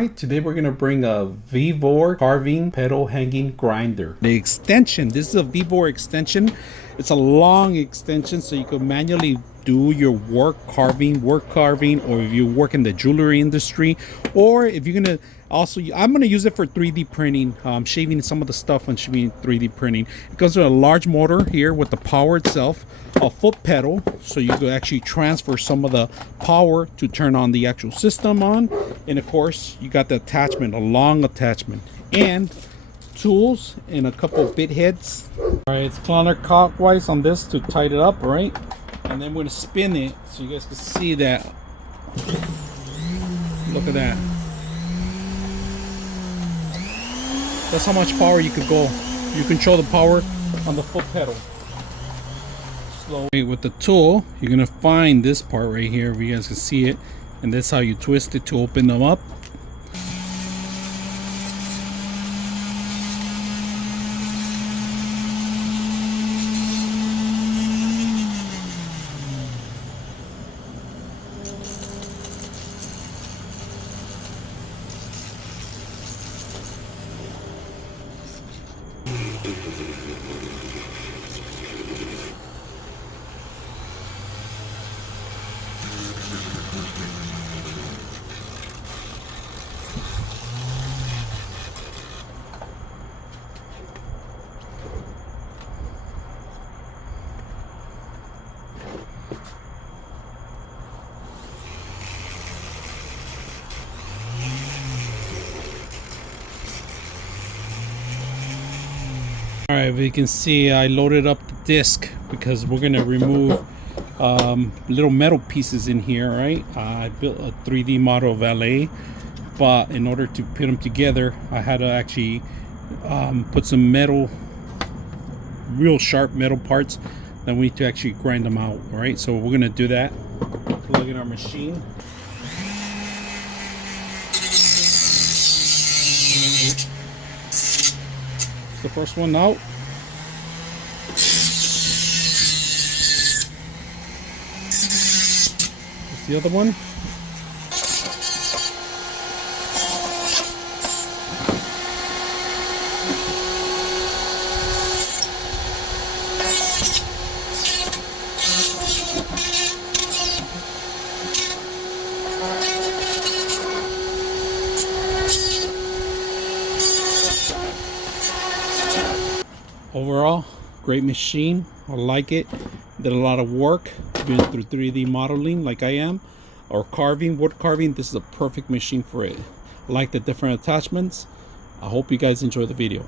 Alright, today we're going to bring a VEVOR carving pedal hanging grinder. The extension, this is a VEVOR extension. It's a long extension so you can manually do your work carving, or if you work in the jewelry industry, or if you're going to also, I'm going to use it for 3D printing, shaving some of the stuff on 3D printing. It comes with a large motor here with the power itself, a foot pedal, so you can actually transfer some of the power to turn on the actual system on. And of course, you got the attachment, a long attachment, and tools and a couple of bit heads. All right, it's counterclockwise on this to tighten it up, right? And then we're gonna spin it so you guys can see that. Look at that. That's how much power you could go. You control the power on the foot pedal. Slowly with the tool, you're gonna find this part right here where you guys can see it, and that's how you twist it to open them up. All right, you can see I loaded up the disc because we're gonna remove little metal pieces in here, right? I built a 3D model of LA, but in order to put them together, I had to actually put some metal, real sharp metal parts that we need to actually grind them out. All right, so we're gonna do that. Plug in our machine. The first one out. That's the other one. Overall, great machine. I like it. Did a lot of work doing through 3D modeling like I am, or carving, wood carving. This is a perfect machine for it. I like the different attachments. I hope you guys enjoy the video.